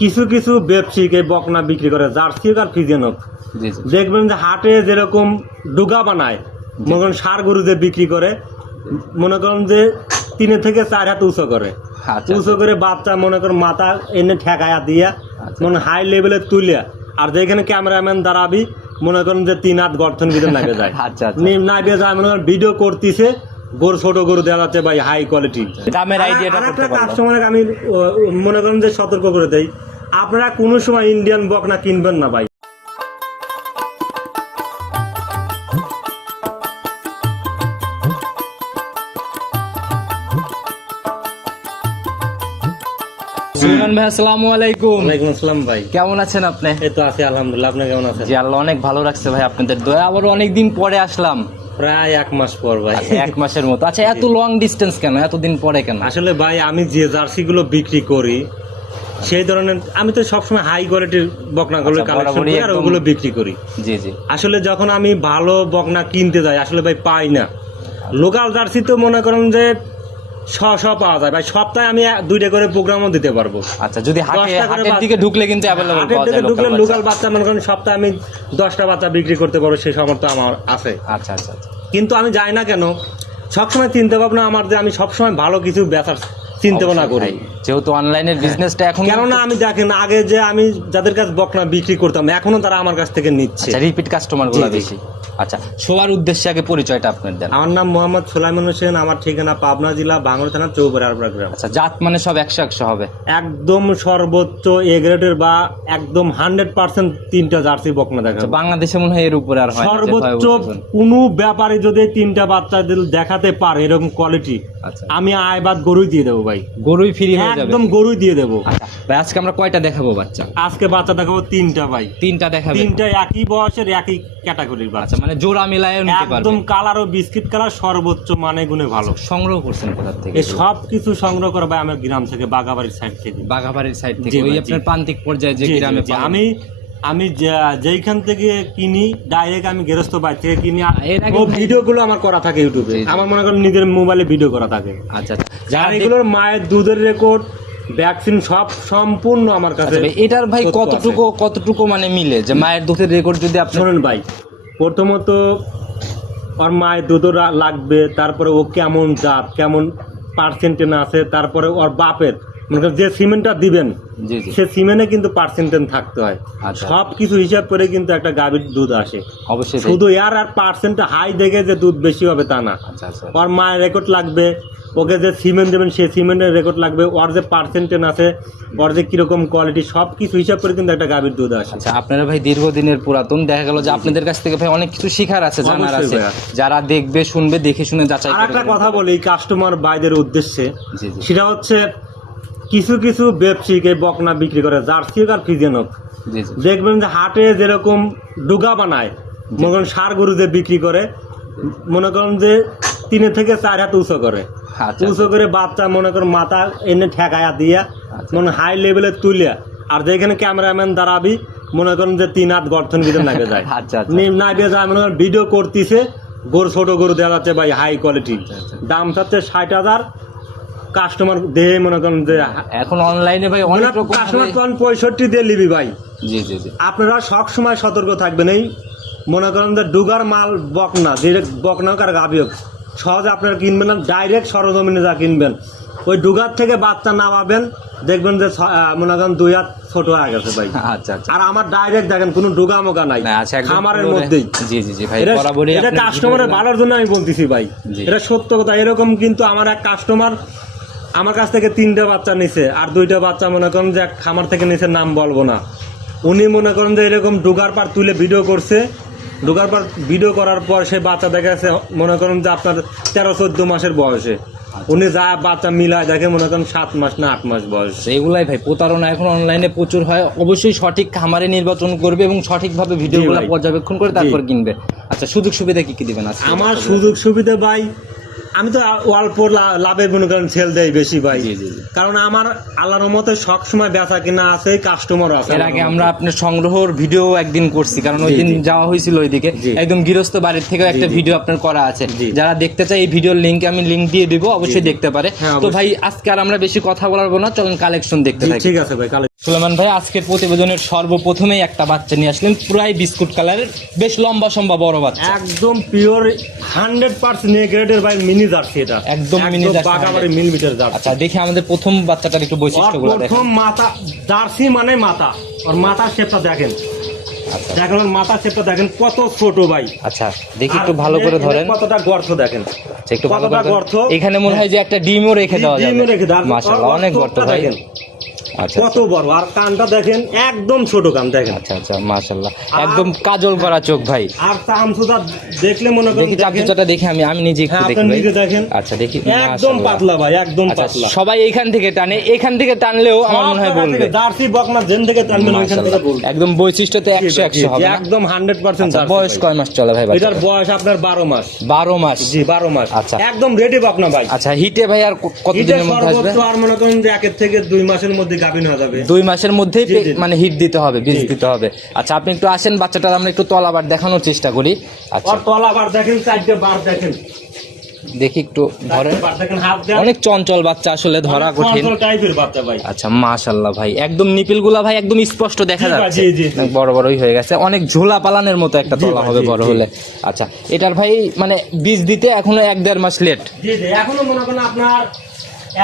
কিছু কিছু ব্যবসায়িক এই বকনা বিক্রি করে জার্সি হোক আর ফিজিয়ান হোক। জি জি। দেখবেন যে হাটে যেরকম ডুগা বানায় মনে করেন সার গরু যে বিক্রি করে মনে করেন যে তিনে থেকে চার হাত উঁচু করে। আচ্ছা উঁচু করে বাচ্চা মনে করেন মাথা এনে ঠেকায়া দিয়া আচ্ছা। মনে হাই লেভেলে তুলিয়া আর যেখানে ক্যামেরাম্যান দাঁড়াবি মনে করেন যে তিন হাত গর্থন ভিতরে নাগে যায়। আচ্ছা আচ্ছা। নি- নাগে যায় মনে করেন ভিডিও করতেছে গরু ছোট গরু দেওয়া যাচ্ছে ভাই হাই কোয়ালিটি দামের আইডিয়াটা কাস্টমারকে আমি মনে করেন যে সতর্ক করে দেই আপনারা কোনো সময় ইন্ডিয়ান বকনা কিনবেন না ভাই। ভাই আসসালামু আলাইকুম। ওয়ালাইকুম আসসালাম ভাই। কেমন আছেন আপনি? এই তো আছি আলহামদুলিল্লাহ। আপনি কেমন আছেন? জি আল্লাহ অনেক ভালো রাখছে ভাই আপনাদের দয়া। আবার অনেক দিন পরে আসলাম। প্রায় এক মাস পর ভাই। এক মাসের মতো। আচ্ছা এত লং ডিস্টেন্স কেন? এতদিন পরে কেন? আসলে ভাই আমি যে জার্সি গুলো বিক্রি করি সেই ধরনের আমি তো সবসময় হাই কোয়ালিটির বকনাগুলো কালেকশন করি আর ওগুলো বিক্রি করি। জি জি। আসলে যখন আমি ভালো বকনা কিনতে যাই আসলে ভাই পাই না। লোকাল জার্সি তো মনে করেন যে ছ পাওয়া যায়। ভাই সপ্তাহে আমি দুইটা করে প্রোগ্রামও দিতে পারব। আচ্ছা যদি হাটের বাচ্চা- দিকে ঢুকলে কিন্তু পাওয়া যায় ঢুকলে লোকাল বাচ্চা মনে করেন সপ্তাহে আমি দশটা বাচ্চা বিক্রি করতে পারব সেই সামর্থ্য আমার আছে। আচ্ছা আচ্ছা আচ্ছা। কিন্তু আমি যাই না কেন সবসময় চিনতে পারব না আমার যে আমি সবসময় ভালো কিছু বেচার চিনতে না করি। যেহেতু অনলাইনের বিজনেসটা এখন কেননা আমি দেখেন আগে যে আমি যাদের কাছে বকনা বিক্রি করতাম এখনও তারা আমার কাছ থেকে নিচ্ছে। আচ্ছা রিপিট কাস্টমারগুলো। বেশি। আচ্ছা সবার উদ্দেশ্যে আগে পরিচয়টা আপনার দেন। আমার নাম মোহাম্মদ সোলাইমান হোসেন আমার ঠিকানা পাবনা জেলা বাংলা থানা চৌবাড়ি আরবরা গ্রাম। আচ্ছা জাত মানে সব একশো একশো হবে। একদম সর্বোচ্চ এ গ্রেডের বা একদম হান্ড্রেড পার্সেন্ট তিনটা জার্সি বকনা দেখা আচ্ছা বাংলাদেশে মনে হয় এর উপরে আর হয় সর্বোচ্চ কোনো ব্যাপারে যদি তিনটা বাচ্চাদের দেখাতে পারে এরকম কোয়ালিটি আচ্ছা। আমি আয়বাদ গরুই দিয়ে দেবো ভাই। গরুই ফ্রি হয়ে যাবে। একদম গরুই দিয়ে দেবো। আচ্ছা ভাই আজকে আমরা কয়টা দেখাবো বাচ্চা? আজকে বাচ্চা দেখাবো তিনটা ভাই। তিনটা দেখাবো। তিনটা একই বয়সের একই ক্যাটাগরির বাচ্চা। আচ্ছা মানে জোড়া মেলায় নিতে পারবে। একদম কালার ও বিস্কিট কালার সর্বোচ্চ মানে গুণে ভালো। সংগ্রহ করছেন কোথা থেকে? এই সব কিছু সংগ্রহ করা ভাই আমার গ্রাম থেকে বাগাবাড়ির সাইড থেকে। বাঘাবাড়ির সাইড থেকে। ওই আপনার প্রান্তিক পর্যায়ে যে গ্রামে আমি আমি যা- যেইখান থেকে কিনি ডাইরেক্ট আমি গেরস্ত বাড়ি থেকে কিনি। ও ভাই- ভিডিও গুলো আমার করা থাকে ইউটিউবে। আমার মনে করেন নিজের মোবাইলে ভিডিও করা থাকে। আচ্ছা আচ্ছা। আর এগুলোর মায়ের দুধের রেকর্ড ভ্যাকসিন সব সম্পূর্ণ আমার কাছে আচ্ছা এটার ভাই কতটুকু কতটুকু মানে মিলে? যে মায়ের দুধের রেকর্ড যদি আপনি শোনেন ভাই প্রথমত ওর মায়ের দুধও লাগবে তারপরে ও কেমন জাত কেমন পার্সেন্টেন আছে তারপরে ওর বাপের মানে যে সিমেন্টটা দিবেন সে সিমেন্টে কিন্তু পার্সেন্টেন থাকতে হয়। আচ্ছা। সব কিছু হিসাব করে কিন্তু একটা গাভীর দুধ আসে। অবশ্যই। শুধু এর আর পার্সেন্ট হাই দেখে যে দুধ বেশি হবে তা না। আচ্ছা আচ্ছা। ওর মায়ের রেকর্ড লাগবে ওকে যে সিমেন্ট দেবেন সেই সিমেন্টের রেকর্ড লাগবে ওর যে পার্সেন্টেন আছে ওর যে কীরকম কোয়ালিটি সব কিছু হিসাব করে কিন্তু একটা গাভীর দুধ আসে। আচ্ছা আপনারা ভাই দীর্ঘদিনের পুরাতন দেখা গেল যে আপনাদের কাছ থেকে ভাই অনেক কিছু শিখার আছে জানার আছে। যারা দেখবে শুনবে দেখে শুনে যাচাই আর একটা কথা বলি কাস্টমার বাইদের উদ্দেশ্যে। সেটা হচ্ছে কিছু কিছু ব্যবসায়িক বকনা বিক্রি করে জার্সি হোক আর ফিজিয়ান হোক। দেখবেন যে হাটে যেরকম ডুগা বানায় মনে করেন সার গরু যে বিক্রি করে মনে করেন যে তিনে থেকে চার হাত উঁচু করে। আচ্ছা উঁচু করে বাচ্চা মনে করেন মাথা এনে ঠেকায়া দিয়া আচ্ছা। মনে হাই লেভেলে তুলিয়া আর যেখানে ক্যামেরাম্যান দাঁড়াবি মনে করেন যে তিন হাত গর্থন ভিতরে নাগে যায়। আচ্ছা আচ্ছা। নাগে যায় মনে করেন ভিডিও করতেছে গরু ছোট গরু দেওয়া যাচ্ছে ভাই হাই কোয়ালিটি আচ্ছা, আচ্ছা। দাম চাচ্ছে ষাট হাজার কাস্টমার দেহে মনে করেন যে এখন অনলাইনে ভাই অনেক রকম কাস্টমার তখন পঁয়ষট্টি দিয়ে লিবি ভাই। জি জি জি। আপনারা সব সময় সতর্ক থাকবেন। এই মনে করেন যে ডুগার মাল বকনা ডিরেক্ট বকনা হোক আর গাভি হোক সহজে আপনারা কিনবেন না ডাইরেক্ট সরজমিনে যা কিনবেন। ওই ডুগার থেকে বাচ্চা নামাবেন দেখবেন যে মনে করেন দুই হাত ছোট হয়ে গেছে ভাই। আচ্ছা আচ্ছা। আর আমার ডাইরেক্ট দেখেন কোনো ডুগা মোগা নাই। না খামারের মধ্যেই। জি জি জি ভাই বরাবরই এটা কাস্টমারের ভালোর জন্য আমি বলতেছি ভাই। এটা সত্য কথা। এরকম কিন্তু আমার এক কাস্টমার আমার কাছ থেকে তিনটা বাচ্চা নিছে আর দুইটা বাচ্চা মনে করেন যে খামার থেকে নিছে নাম বলব না। উনি মনে করেন যে এরকম ডুগার পার তুলে ভিডিও করছে। ডুগার পার ভিডিও করার পর সে বাচ্চা দেখা যাচ্ছে মনে করেন যে আপনার তেরো চোদ্দ মাসের বয়সে। উনি যা বাচ্চা মিলায় দেখে মনে করেন সাত মাস না আট মাস বয়স। আচ্ছা, এগুলাই ভাই প্রতারণা এখন অনলাইনে প্রচুর হয়। অবশ্যই সঠিক খামারে নির্বাচন করবে এবং সঠিকভাবে ভিডিওগুলো পর্যবেক্ষণ করে তারপর কিনবে। আচ্ছা সুযোগ সুবিধা কি কি দিবেন আমার সুযোগ সুবিধা ভাই আমি তো অল্প লা- লাভে মনে করেন সেল দেয় বেশি ভাই। কারণ আমার আল্লাহর মতে সব সময় বেচা কিনা আছে কাস্টমার আছে এর আগে আমরা আপনার সংগ্রহর ভিডিও একদিন করছি কারণ ওই দিন যাওয়া হয়েছিল ওইদিকে। একদম গৃহস্থ বাড়ির থেকে একটা ভিডিও আপনার করা আছে। যারা দেখতে চায় এই ভিডিওর লিংক আমি লিংক দিয়ে দিব অবশ্যই দেখতে পারে। হ্যাঁ, তো ভাই আজকে আর আমরা বেশি কথা বলব না চলেন কালেকশন দেখতে থাকি। ঠিক আছে ভাই সুলেমান ভাই আজকের প্রতিবেদনের সর্বপ্রথমেই একটা বাচ্চা নিয়ে আসলেন পুরাই বিস্কুট কালারের বেশ লম্বা সম্বা বড় বাচ্চা। একদম পিওর হান্ড্রেড পার্সেন্ট গ্রেডের ভাই মিনি জার্সি এটা। একদম মিনি জার্সি বাগাবাড়ি 100 মিলিমিটার জার্সি। আচ্ছা দেখি আমাদের প্রথম বাচ্চাটার একটু বৈশিষ্ট্যগুলো দেখেন। প্রথম মাথা জার্সি মানে মাথা। আর মাথা শেপটা দেখেন। আচ্ছা। দেখেন ওর মাথার শেপটা দেখেন কত ছোট ভাই। আচ্ছা দেখি একটু ভালো করে ধরেন। কতটা গর্ত দেখেন। আচ্ছা, একটু ভালো করে গর্ত? এখানে মনে হয় যে একটা ডিমও রেখে দেওয়া যাবে। ডিমও রেখে দেওয়া- মাশাআল্লাহ অনেক গর্ত ভাই। কত বড়? আর কানটা দেখেন একদম ছোট কান দেখেন। আচ্ছা আচ্ছা মাশাআল্লাহ। একদম কাজল করা চোখ ভাই। আর চামচুটা দেখলে মনে করেন দেখি চামচুটা দেখে আমি আমি নিজে একটু হ্যাঁ, দেখি আপনি নিজে দেখেন। আচ্ছা দেখি। একদম পাতলা ভাই একদম আচ্ছা পাতলা। সবাই এইখান থেকে টানে এখান থেকে টানলেও আমার মনে হয় বলবে। জার্সি বকনা যেন থেকে টানবেন ওইখান থেকে বলবে। একদম বৈশিষ্ট্যতে একশো একশো হবে একদম হান্ড্রেড পার্সেন্ট আচ্ছা, বয়স কয় মাস চলে ভাই এটার বয়স আপনার বারো মাস। বারো মাস? জি বারো মাস। আচ্ছা। একদম রেডি বকনা ভাই। আচ্ছা হিটে ভাই আর কতদিনের মধ্যে আসবে? আর মনে করেন যে একের থেকে দুই মাসের মধ্যে গাভিন হয়ে যাবে। দুই মাসের মধ্যেই। মানে হিট দিতে হবে বীজ দিতে হবে। আচ্ছা আপনি একটু আসেন বাচ্চাটার আমরা একটু তলাবার দেখানোর চেষ্টা করি। আচ্ছা। আর তলা বার দেখেন চারটে বার দেখেন। দেখি একটু দেন। অনেক চঞ্চল বাচ্চা আসলে ধরা কঠিন। আচ্ছা মাশাল্লাহ ভাই। একদম নিপিলগুলা ভাই একদম স্পষ্ট দেখা যাচ্ছে। বড় বড়ই হয়ে গেছে। অনেক ঝোলা পালানের মতো একটা তলা হবে বড় হলে। আচ্ছা এটার ভাই মানে বীজ দিতে এখনও এক দেড় মাস লেট এখনও মনে করেন আপনার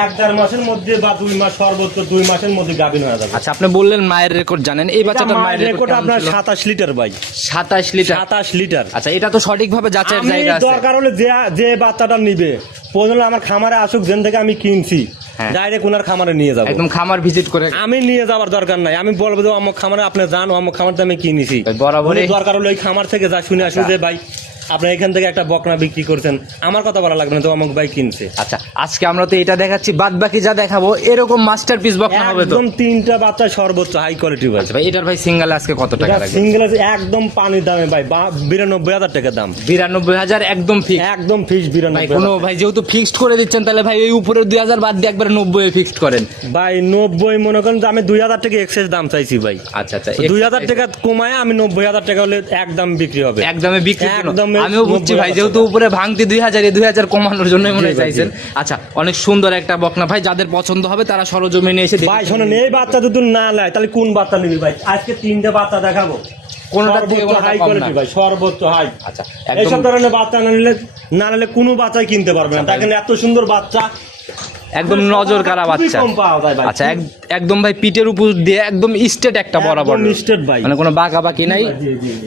এক দেড় মাসের মধ্যে বা দুই মাস সর্বোচ্চ দুই মাসের মধ্যে গাভিন হয়ে যাবে। আচ্ছা আপনি বললেন মায়ের রেকর্ড জানেন এই বাচ্চাটার মায়ের রেকর্ড আপনার সাতাশ লিটার ভাই। সাতাশ লিটার? সাতাশ লিটার। আচ্ছা এটা তো সঠিকভাবে যাচাইয়ের জায়গা আছে। দরকার হলে যে যে বাচ্চাটা নিবে প্রয়োজন আমার খামারে আসুক যেন থেকে আমি কিনছি হ্যাঁ। ডাইরেক্ট ওনার খামারে নিয়ে যাব। একদম খামার ভিজিট করে আমি নিয়ে যাওয়ার দরকার নাই। আমি বলব যে অমুক খামারে আপনি যান অমুক খামারতে আমি কিনেছি। উনি দরকার হলে ওই খামার থেকে যা শুনে আসুন আচ্ছা। যে ভাই আপনি এখান থেকে একটা বকনা বিক্রি করছেন। আমার কথা বলা লাগবে না তো অমুক ভাই কিনছে। আচ্ছা আজকে আমরা তো এটা দেখাচ্ছি বাদ বাকি যা দেখাবো এরকম মাস্টার পিস বকনা হবে তো? একদম তিনটা বাচ্চা সর্বোচ্চ হাই কোয়ালিটি ভাই আচ্ছা ভাই এটার ভাই সিঙ্গেল আজকে কত টাকা লাগবে সিঙ্গেল আছে একদম পানির দামে ভাই বিরানব্বই হাজার টাকা দাম। বিরানব্বই হাজার একদম ফিক্স একদম ফিক্স ভাই বিরানব্বই কোনো ভাই যেহেতু ফিক্সড করে দিচ্ছেন তাহলে ভাই এই উপরের দুই হাজার বাদ দিয়ে একবার নব্বই ফিক্সড করেন। ভাই নব্বই মনে করেন যে আমি দুই হাজার টাকা এক্সেস দাম চাইছি ভাই। আচ্ছা আচ্ছা দুই হাজার টাকা কমায় আমি নব্বই হাজার টাকা হলে একদম বিক্রি হবে। একদমে বিক্রি। একদমে আমিও বুঝছি ভাই যেহেতু উপরে ভাঙতি দুই হাজার দুই হাজার কমানোর জন্য মনে চাইছেন। আচ্ছা অনেক সুন্দর একটা বকনা। ভাই যাদের পছন্দ হবে তারা সরজমিনে এসে ভাই শোনেন এই বাচ্চা যদি না নেয় তাহলে কোন বাচ্চা নিবি ভাই? আজকে তিনটে বাচ্চা দেখাবো। কোনোটার থেকে সর্বোচ্চ হাই কোয়ালিটি ভাই সর্বোচ্চ হাই আচ্ছা এইসব ধরনের বাচ্চা না নিলে না নিলে কোনো বাচ্চাই কিনতে পারবে না। আচ্ছা, দেখেন এত সুন্দর বাচ্চা। একদম নজর কারা বাচ্চা। কম ভাই। আচ্ছা একদম ভাই পিঠের উপর দিয়ে একদম স্টেট একটা বরাবর। ভাই। মানে কোনো বাঁকা বাকি নাই।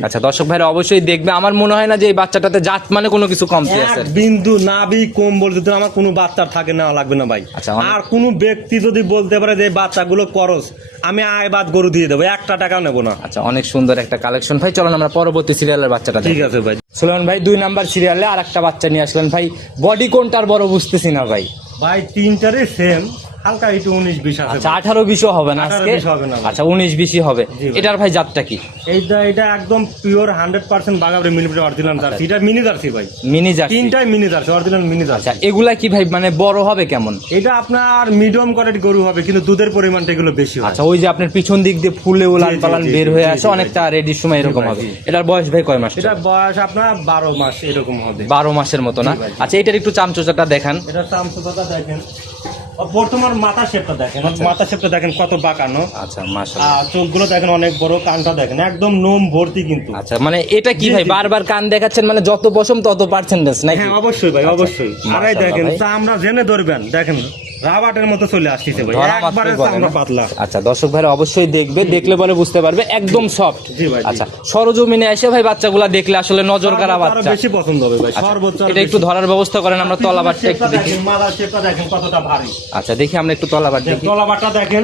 আচ্ছা দর্শক ভাইরা অবশ্যই দেখবে। আমার মনে হয় না যে এই বাচ্চাটাতে জাত মানে কোনো কিছু কমতি আছে বিন্দু নাবি কম্বল যদি আমার কোনো বাচ্চার থাকে নেওয়া লাগবে না ভাই। আচ্ছা, আর কোনো ব্যক্তি যদি বলতে পারে যে বাচ্চাগুলো করস আমি আয় বাদ গরু দিয়ে দেবো একটা টাকাও নেব না। আচ্ছা অনেক সুন্দর একটা কালেকশন ভাই চলুন আমরা পরবর্তী সিরিয়ালের বাচ্চাটা ঠিক আছে ভাই। সুলেমান ভাই দুই নাম্বার সিরিয়ালে আর একটা বাচ্চা নিয়ে আসলেন। ভাই বডি কোনটার বড় বুঝতেছি না ভাই। ভাই তিনটারই সেম হালকা একটু উনিশ বিশ আচ্ছা আঠারো বিশও হবে না আজকে? 20 হবে না। ভাই। আচ্ছা উনিশ বিশই হবে। এটার ভাই জাতটা কি? এইটা এটা একদম পিওর হান্ড্রেড পার্সেন্ট বাগাবরে মিলিমিটার অরিজিনাল জার্সি। এটা মিনি জার্সি ভাই। Mini jersey. তিনটাই mini jersey original mini jersey. আচ্ছা এগুলা কি ভাই মানে বড় হবে কেমন? এটা আপনার মিডিয়াম কোয়ালিটি গরু হবে কিন্তু দুধের পরিমাণটা এগুলো বেশি হয়। আচ্ছা ওই যে আপনার পিছন দিক দিয়ে ফুলে উলান জি, পালান বের হয়ে আসে অনেকটা রেডির সময় এরকম হবে। এটার বয়স ভাই কয় মাস? এটা বয়স আপনার বারো মাস এরকম হবে। বারো মাসের মতো না। আচ্ছা এটার একটু চামচোচাটা দেখান। এটা চামচুটা দেখেন। ও বর্তমান মাথা শেপটা দেখেন। মাথা শেপটা দেখেন কত বাঁকানো। আচ্ছা মাসা আর চোখগুলো দেখেন অনেক বড় কানটা দেখেন একদম নোম ভর্তি কিন্তু। আচ্ছা মানে এটা কি ভাই? বারবার কান দেখাচ্ছেন মানে যত পশম তত পার্সেন্টেজ নাকি? হ্যাঁ অবশ্যই ভাই অবশ্যই। আরে দেখেন তা আমরা জেনে ধরবেন দেখেন। রাবাটের মতো চলে ভাই। একবারে? পাতলা। আচ্ছা দর্শক ভাইরা অবশ্যই দেখবে দেখলে পরে বুঝতে পারবে একদম সফট ভাই। আচ্ছা সরজমিনে এসে ভাই বাচ্চাগুলা দেখলে আসলে নজর কারা বাচ্চা। বেশি পছন্দ হবে ভাই আচ্ছা, সর্বোচ্চ এটা একটু ধরার ব্যবস্থা করেন আমরা তলাবাটটা একটু দেখি। দেখেন, মাথার শেপটা দেখেন কতটা ভারী। আচ্ছা দেখি আমরা একটু তলাবার দেখি। তলাবারটা দেখেন।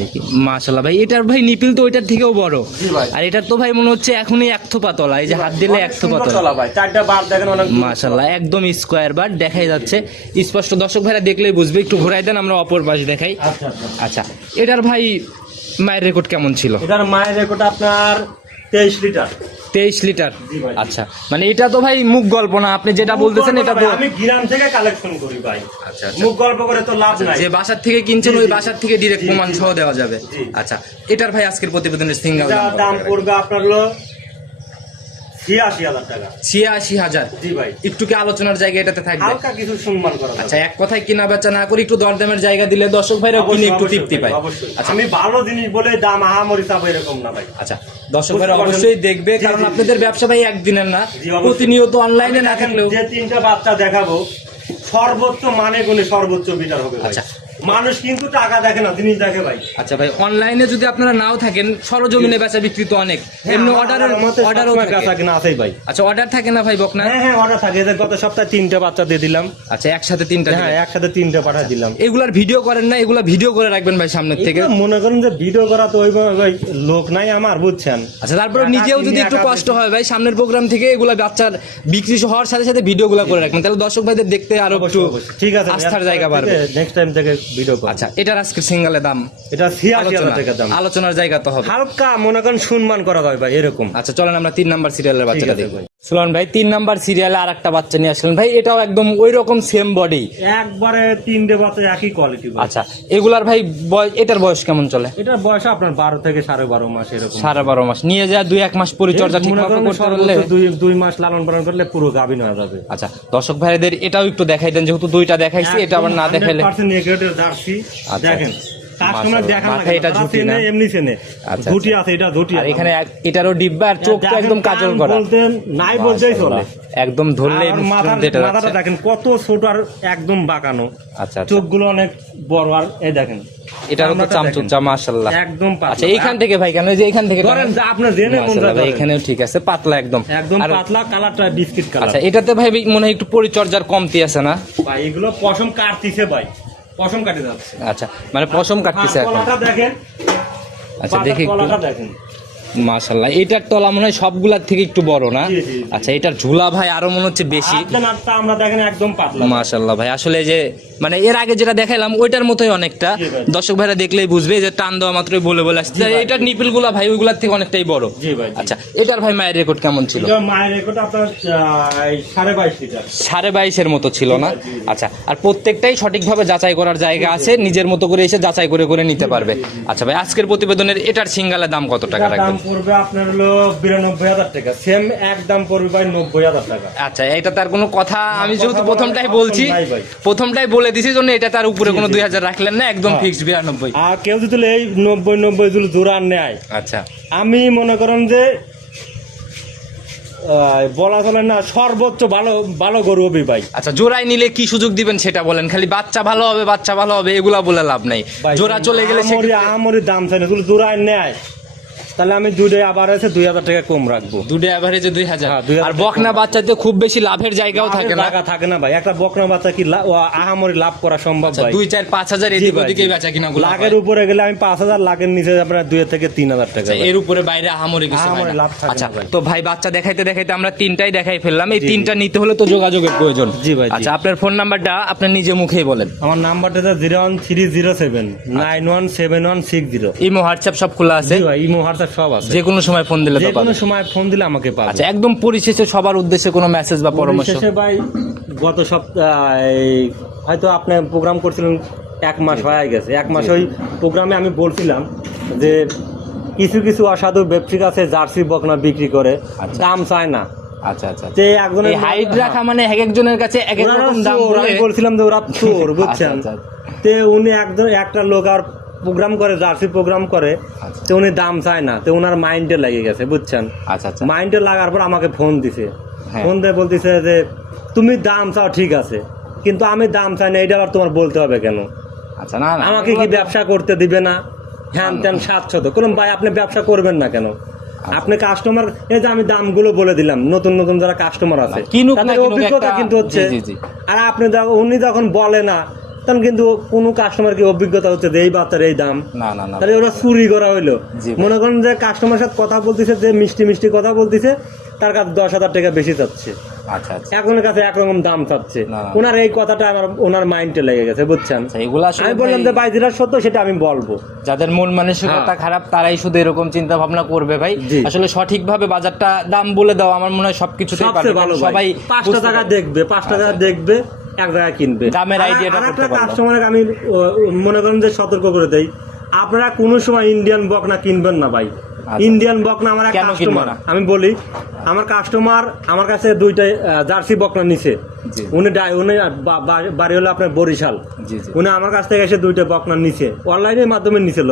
দেখি। মাশাল্লাহ ভাই এটার ভাই নিপিল তো ওইটার থেকেও বড়। আর এটার তো ভাই মনে হচ্ছে এখনই এক থোপা তলা এই যে হাত দিলে একথো এক থোপা তলা। মাশাল্লাহ একদম স্কোয়ার বার দেখাই যাচ্ছে। স্পষ্ট দর্শক ভাইরা দেখলেই বুঝবে একটু ঘোরাই দেন আমরা অপর পাশ দেখাই। আচ্ছা আচ্ছা। আচ্ছা এটার ভাই মায়ের রেকর্ড কেমন ছিল? এটার মায়ের রেকর্ড আপনার তেইশ লিটার। তেইশ লিটার। আচ্ছা মানে এটা তো ভাই মুখ গল্প না আপনি যেটা বলতেছেন এটা তো আমি গ্রাম থেকে কালেকশন করি ভাই। আচ্ছা, আচ্ছা। মুখ গল্প করে তো লাভ নাই। যে বাসার থেকে কিনছেন ওই বাসার থেকে ডিরেক্ট প্রমাণ। সহ দেওয়া যাবে। আচ্ছা এটার ভাই আজকের প্রতিবেদনের সিঙ্গেল দাম পড়বে আপনার হলো ছিয়াশি হাজার টাকা। ছিয়াশি হাজার? জি ভাই। একটু কি আলোচনার জায়গা এটাতে থাকবে? হালকা কিছু সম্মান করা আচ্ছা এক কথায় কিনা বেচা না করে একটু দরদামের জায়গা দিলে দর্শক ভাইরা কিনে একটু তৃপ্তি পায়। আচ্ছা। আমি ভালো জিনিস বলে দাম আহামরি চাপ এরকম না ভাই। আচ্ছা দর্শক ভাইরা অবশ্যই দেখবে কারণ। আপনাদের ব্যবসা ভাই একদিনের না। প্রতিনিয়ত অনলাইনে না থাকলেও। যে তিনটা বাচ্চা দেখাবো সর্বোচ্চ মানে গুণে সর্বোচ্চ বিটার হবে আচ্ছা। মানুষ কিন্তু টাকা দেখে না জিনিস দেখে ভাই। আচ্ছা ভাই অনলাইনে যদি আপনারা নাও থাকেন সরজমিনে বেচা বিক্রি তো অনেক। হ্যাঁ, এমনি অর্ডারের অর্ডারও থাকে। কাঁচা কিনা আছেই ভাই। আচ্ছা অর্ডার থাকে না ভাই বকনা? হ্যাঁ হ্যাঁ অর্ডার থাকে। এই যে গত সপ্তাহে তিনটা বাচ্চা দিয়ে দিলাম। আচ্ছা একসাথে তিনটা হ্যাঁ একসাথে তিনটা পাঠা দিলাম। এগুলার ভিডিও করেন না এগুলা ভিডিও করে রাখবেন ভাই সামনের থেকে। মনে করেন যে ভিডিও করা তো ওই ভাই লোক নাই আমার বুঝছেন? আচ্ছা তারপরে নিজেও যদি একটু কষ্ট হয় ভাই সামনের প্রোগ্রাম থেকে এগুলা বাচ্চার বিক্রি হওয়ার সাথে সাথে ভিডিওগুলো করে রাখবেন। তাহলে দর্শক ভাইদের দেখতে আরও একটু। ঠিক আছে আস্থার জায়গা বাড়বে। নেক্সট টাইম থেকে ভিডিও আচ্ছা এটার আজকে সিঙ্গেলের দাম? এটা ছিয়াশি হাজার টাকা দাম। আলোচনার জায়গা তো হবে। হালকা মনে করেন সম্মান করা হয় ভাই এরকম। আচ্ছা চলেন আমরা তিন নাম্বার সিরিয়ালের বাচ্চাটা দেখব। সুলন ভাই তিন নাম্বার সিরিয়ালে আর একটা বাচ্চা নিয়ে আসলেন। ভাই এটাও একদম ওই রকম সেম বডি একবারে তিনটে বাচ্চা একই কোয়ালিটি আচ্ছা এগুলার ভাই এটার বয়স কেমন চলে? এটার বয়স আপনার বারো থেকে সাড়ে বারো মাস এরকম। সাড়ে বারো মাস। নিয়ে যা দুই এক মাস পরিচর্যা ঠিক মতো করতে পারলে? দুই দুই মাস লালন পালন করলে পুরো গাভিন হয়ে যাবে। আচ্ছা দর্শক ভাইদের এটাও একটু দেখাই দেন যেহেতু দুইটা দেখাইছি এটা আবার না দেখাইলে আচ্ছা। দেখেন কাস্টমার মাশাআল্লাহ। দেখান এটা ঝুঁটি না? এমনি চেনে। আচ্ছা, ঝুটি আছে এটা ঝুটি আর এখানে এটারও ডিব্বা আর চোখ একদম কাজল করা। বলতে নাই বলতেই চলে। একদম ধরলে আর মাথাটা দেখেন কত ছোট আর একদম বাঁকানো। আচ্ছা চোখগুলো অনেক বড় আর এই দেখেন। এটারও তো চামচুচা মাশাআল্লাহ। একদম আচ্ছা এইখান থেকে ভাই কেন যে এইখান থেকে ধরেন আপনার জেনে মন মাশাআল্লাহ এখানেও ঠিক আছে পাতলা একদম। একদম পাতলা কালারটা বিস্কিট কালার। আচ্ছা এটাতে ভাই মনে হয় একটু পরিচর্যার কমতি আছে না? ভাই এগুলো পশম কাটতিছে ভাই। পশম কাটে যাচ্ছে আচ্ছা মানে পশম কাটতেছে হ্যাঁ, এখন দেখেন। আচ্ছা দেখি একটু। কলাটা দেখেন। মাশাআল্লাহ। এটার তলা মনে হয় সবগুলার থেকে একটু বড় না। আচ্ছা এটার ঝুলা ভাই আরও মনে হচ্ছে বেশি। হাত দেন হাতটা আমরা দেখেন একদম পাতলা। মাশাল্লাহ ভাই আসলে যে মানে এর আগে যেটা দেখাইলাম ওইটার মতোই অনেকটা। দর্শক ভাইরা দেখলেই বুঝবে যে টান দেওয়া মাত্রই বলে বলে আসছে। এটার নিপিলগুলা ভাই ওইগুলার থেকে অনেকটাই বড়। আচ্ছা এটার ভাই মায়ের রেকর্ড কেমন ছিল? মায়ের রেকর্ড আপনার সাড়ে বাইশ লিটার। সাড়ে বাইশের মতো ছিল না। আচ্ছা আর প্রত্যেকটাই সঠিকভাবে যাচাই করার জায়গা আছে নিজের মতো করে এসে যাচাই করে করে নিতে পারবে। আচ্ছা ভাই আজকের প্রতিবেদনের এটার সিঙ্গালের দাম কত টাকা রাখবেন? পড়বে আপনার হলো বিরানব্বই হাজার টাকা। সেম এক দাম পড়বে ভাই নব্বই হাজার টাকা। আচ্ছা এটা তার কোনো কথা আমি যেহেতু প্রথমটাই বলছি প্রথমটাই বলে দিছি জন্য এটা তার উপরে কোনো দুই হাজার রাখলেন না একদম হ্যাঁ। ফিক্সড বিরানব্বই। আর কেউ যদি এই নব্বই নব্বই যদি জোড়া নেয় আচ্ছা। আমি মনে করেন যে বলা চলে না সর্বোচ্চ ভালো ভালো গরু হবি ভাই। আচ্ছা জোড়ায় নিলে কি সুযোগ দিবেন সেটা বলেন খালি বাচ্চা ভালো হবে বাচ্চা ভালো হবে এগুলা বলে লাভ নাই। জোড়া চলে গেলে আমরি দাম চাই না জোড়ায় নেয় তাহলে আমি দুটোই আবার আছে দুই হাজার টাকা কম রাখব। দুটো অ্যাভারেজে দুই হাজার। আর বকনা বাচ্চাতে খুব বেশি লাভের জায়গাও থাকে না। টাকা থাকে না ভাই। একটা বকনা বাচ্চা কি আহামরি লাভ করা সম্ভব আচ্ছা, ভাই। দুই চার পাঁচ হাজার এদিক ওদিকে। বেচা কিনা লাখের উপরে গেলে আমি পাঁচ হাজার লাখের নিচে আপনার দুই থেকে তিন হাজার টাকা এর উপরে বাইরে আহামরি কিছু আহামরি লাভ থাকে আচ্ছা তো ভাই বাচ্চা দেখাইতে দেখাইতে আমরা তিনটাই দেখাই ফেললাম। এই। তিনটা নিতে হলে তো যোগাযোগের প্রয়োজন। জি ভাই। আচ্ছা আপনার ফোন নাম্বারটা আপনার নিজে মুখেই বলেন। আমার নাম্বারটা zero one three zero seven nine one seven one six zero. Imo WhatsApp সব খোলা আছে। ভাই ইমো হোয়াটসঅ্যাপ সব আছে। যে কোনো সময় ফোন দিলে যে কোনো সময় ফোন দিলে আমাকে পাবে। আচ্ছা একদম পরিশেষে সবার উদ্দেশ্যে কোনো মেসেজ বা পরামর্শ? পরিশেষে ভাই গত সপ্তাহ হয়তো আপনি প্রোগ্রাম করছিলেন এক মাস হয়ে গেছে। এক মাস ওই প্রোগ্রামে আমি বলছিলাম যে কিছু কিছু অসাধু ব্যবসায়িক আছে জার্সি বকনা বিক্রি করে। আচ্ছা। দাম চায় না। আচ্ছা আচ্ছা যে একজনের হাইট রাখা মানে এক একজনের কাছে এক এক রকম দাম বলে আমি বলছিলাম যে ওরা চোর বুঝছেন? আচ্ছা, তে উনি একজন একটা লোক আর প্রোগ্রাম করে জার্সি প্রোগ্রাম করে আচ্ছা। তো উনি দাম চায় না তো ওনার মাইন্ডে লেগে গেছে বুঝছেন আচ্ছা আচ্ছা মাইন্ডে লাগার পর আমাকে ফোন দিছে হ্যাঁ। ফোন দিয়ে বলতেছে যে তুমি দাম চাও ঠিক আছে কিন্তু আমি দাম চাই না এটা আবার তোমার বলতে হবে কেন আচ্ছা না আমাকে কি ব্যবসা করতে দিবে না হ্যান ত্যান সাতশত কোন ভাই আপনি ব্যবসা করবেন না কেন আচ্ছা। আপনি কাস্টমার এই যে আমি দামগুলো বলে দিলাম নতুন নতুন যারা কাস্টমার আছে অভিজ্ঞতা কিন্তু হচ্ছে। আর আপনি উনি যখন বলে না তখন কিন্তু কোনো কাস্টমার কি অভিজ্ঞতা হচ্ছে যে এই বাচ্চার এই দাম। না না না। তাহলে ওরা চুরি করা হইল। মনে করেন যে কাস্টমার সাথে কথা বলতেছে যে মিষ্টি মিষ্টি কথা বলতেছে তার কাছে দশ হাজার টাকা বেশি চাচ্ছে। আচ্ছা আচ্ছা। কাছে একরকম দাম চাচ্ছে। ওনার এই কথাটা আমার ওনার মাইন্ডে লেগে গেছে বুঝছেন? আচ্ছা আমি বললাম যে ভাই যেটা সত্য সেটা আমি বলব। যাদের মন মানসিকতা হ্যাঁ। খারাপ তারাই শুধু এরকম চিন্তা ভাবনা করবে ভাই। আসলে সঠিকভাবে বাজারটা দাম বলে দাও আমার মনে হয় সবকিছুতেই পারবে। ভালো কারণ সবাই টাকা দেখবে পাঁচটা টাকা দেখবে এক জায়গায় কিনবে। দামের করতে কাস্টমারকে আমি মনে করেন যে সতর্ক করে দেই। আপনারা কোনো সময় ইন্ডিয়ান বকনা কিনবেন না ভাই। আচ্ছা। ইন্ডিয়ান বকনা আমার কাস্টমার আমি বলি আমার কাস্টমার আমার কাছে দুইটা জার্সি বকনা নিছে। উনি ডাই উনি বাড়ি হলো আপনার বরিশাল। উনি আমার কাছ থেকে এসে দুইটা বকনা নিছে। অনলাইনের মাধ্যমে নিছিল।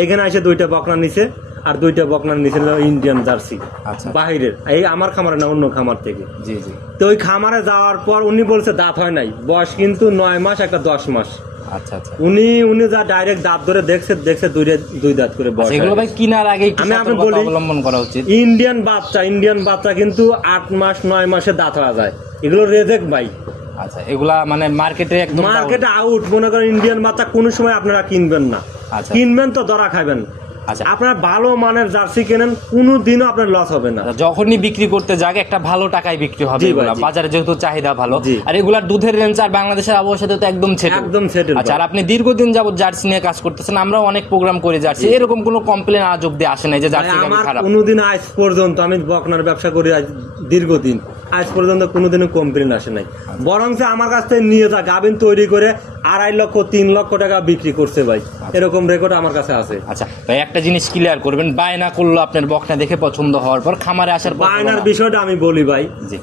এইখানে এসে দুইটা বকনা নিছে। আর দুইটা বকনা নিছিল ইন্ডিয়ান জার্সি। আচ্ছা। বাহিরের। এই আমার খামারে না অন্য খামার থেকে। জি জি। তো ওই খামারে যাওয়ার পর উনি বলছে দাঁত হয় নাই। বয়স কিন্তু নয় মাস একটা দশ মাস। আচ্ছা আচ্ছা। উনি উনি যা ডাইরেক্ট দাঁত ধরে দেখছে দেখছে দুই দুই দাঁত করে বয়স এগুলো ভাই কিনার আগে আমি সতর্কতা বলি- অবলম্বন করা উচিত। ইন্ডিয়ান বাচ্চা ইন্ডিয়ান বাচ্চা কিন্তু আট মাস নয় মাসে দাঁত হওয়া যায়। এগুলো রেজেক ভাই। আচ্ছা এগুলা মানে মার্কেটে একদম মার্কেটে আউট মনে করেন ইন্ডিয়ান বাচ্চা কোনো সময় আপনারা কিনবেন না। কিনবেন তো দরা খাবেন। আচ্ছা। আপনারা ভালো মানের জার্সি কেনেন কোনো দিনও আপনার লস হবে না। আচ্ছা, যখনই বিক্রি করতে যাক একটা ভালো টাকায় বিক্রি হবে। বাজারে যেহেতু চাহিদা ভালো আর এগুলার দুধের রেঞ্জ আর বাংলাদেশের আবহাওয়ার সাথে তো একদম ছেটে একদম settle আচ্ছা আর আপনি দীর্ঘদিন যাবত জার্সি নিয়ে কাজ করতেছেন আমরাও অনেক প্রোগ্রাম করে জার্সি। এরকম কোনো কমপ্লেন আজ অব্দি আসে নাই যে জার্সি আমার খারাপ। কোনোদিন আজ পর্যন্ত আমি বকনার ব্যবসা করি আজ দীর্ঘদিন। আজ পর্যন্ত কোনোদিনও কমপ্লেন আসে নাই। বরং আমার কাছ থেকে নিয়ে যা গাভিন তৈরি করে আড়াই লক্ষ তিন লক্ষ টাকা বিক্রি করছে ভাই। এরকম রেকর্ড আমার কাছে আছে। আচ্ছা ভাই একটা জিনিস ক্লিয়ার করবেন বায়না করল আপনার বকনা দেখে পছন্দ হওয়ার পর খামারে আসার বায়নার বিষয়টা আমি বলি ভাই। জি।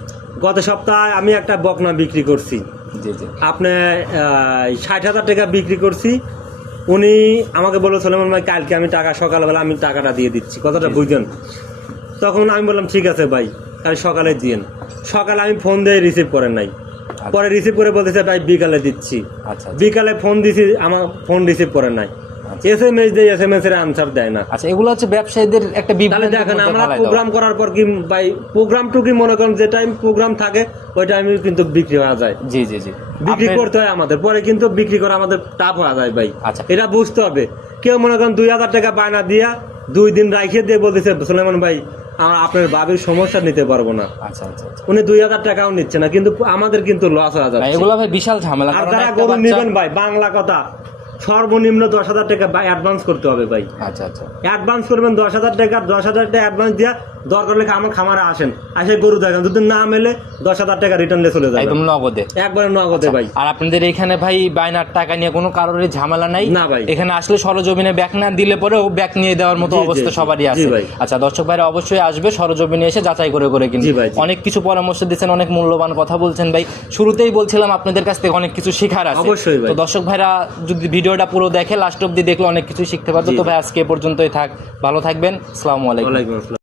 গত সপ্তাহে আমি একটা বকনা বিক্রি করছি। জি জি। আপনি ষাট হাজার টাকা বিক্রি করছি। উনি আমাকে বলল সোলেমান ভাই কালকে আমি টাকা সকালবেলা আমি টাকাটা দিয়ে দিচ্ছি। কথাটা। বুঝলেন তখন আমি বললাম ঠিক আছে ভাই। কাল সকালে দিয়েন সকালে আমি ফোন দিয়ে রিসিভ করেন নাই। পরে রিসিভ করে বলতেছে ভাই বিকালে দিচ্ছি। আচ্ছা আচ্ছা। বিকালে ফোন দিছি আমার ফোন রিসিভ করেন নাই। আচ্ছা। এস এম এস দিয়ে এস এম এস এর আনসার দেয় না। আচ্ছা এগুলো হচ্ছে ব্যবসায়ীদের একটা তাহলে দেখেন আমরা প্রোগ্রাম করার পর কি ভাই প্রোগ্রাম টুকি মনে করেন যে টাইম প্রোগ্রাম থাকে ওই টাইমে কিন্তু বিক্রি হয়ে যায়। জি জি জি। বিক্রি করতে হয় আমাদের পরে কিন্তু বিক্রি করা আমাদের টাফ হয়ে যায় ভাই। আচ্ছা। এটা বুঝতে হবে। কেউ মনে করেন দুই হাজার টাকা বায়না দিয়া দুই দিন রাখিয়ে দিয়ে বলতেছে সুলেমান ভাই আপনার বাবির সমস্যা নিতে পারব না। আচ্ছা আচ্ছা আচ্ছা। উনি দুই হাজার টাকাও নিচ্ছে না কিন্তু আমাদের কিন্তু লস হয়ে যাচ্ছে। এগুলো ভাই বিশাল ঝামেলা আর যারা গরু নেবেন ভাই বাংলা কথা। সর্বনিম্ন দশ হাজার টাকা অ্যাডভান্স করতে হবে ভাই। আচ্ছা আচ্ছা। অ্যাডভান্স করবেন দশ হাজার টাকা দশ হাজার টাকা অ্যাডভান্স দিয়া দরকার হলে আমার খামারে আসেন। আসে গরু দেখেন যদি না মেলে দশ হাজার টাকা রিটার্ন দিয়ে চলে যাবে একদম নগদে। একবারে নগদে ভাই। আর আপনাদের এখানে ভাই বায়নার টাকা নিয়ে কোনো কারোরই ঝামেলা নাই? না ভাই। এখানে আসলে সরজমিনে ব্যাক না দিলে পরেও ব্যাক নিয়ে দেওয়ার মতো অবস্থা সবারই আছে। ভাই। আচ্ছা দর্শক ভাইরা অবশ্যই আসবে সরজমিনে এসে যাচাই করে করে কিন্তু ভাই, অনেক কিছু পরামর্শ দিচ্ছেন অনেক মূল্যবান কথা বলছেন ভাই। শুরুতেই বলছিলাম আপনাদের কাছ থেকে অনেক কিছু শেখার আছে। অবশ্যই ভাই। তো দর্শক ভাইরা যদি ভিডিওটা পুরো দেখে লাস্ট অব্দি দেখলে অনেক কিছু শিখতে পারবে। তো ভাই। আজকে পর্যন্তই থাক। ভালো থাকবেন। আসসালামু আলাইকুম।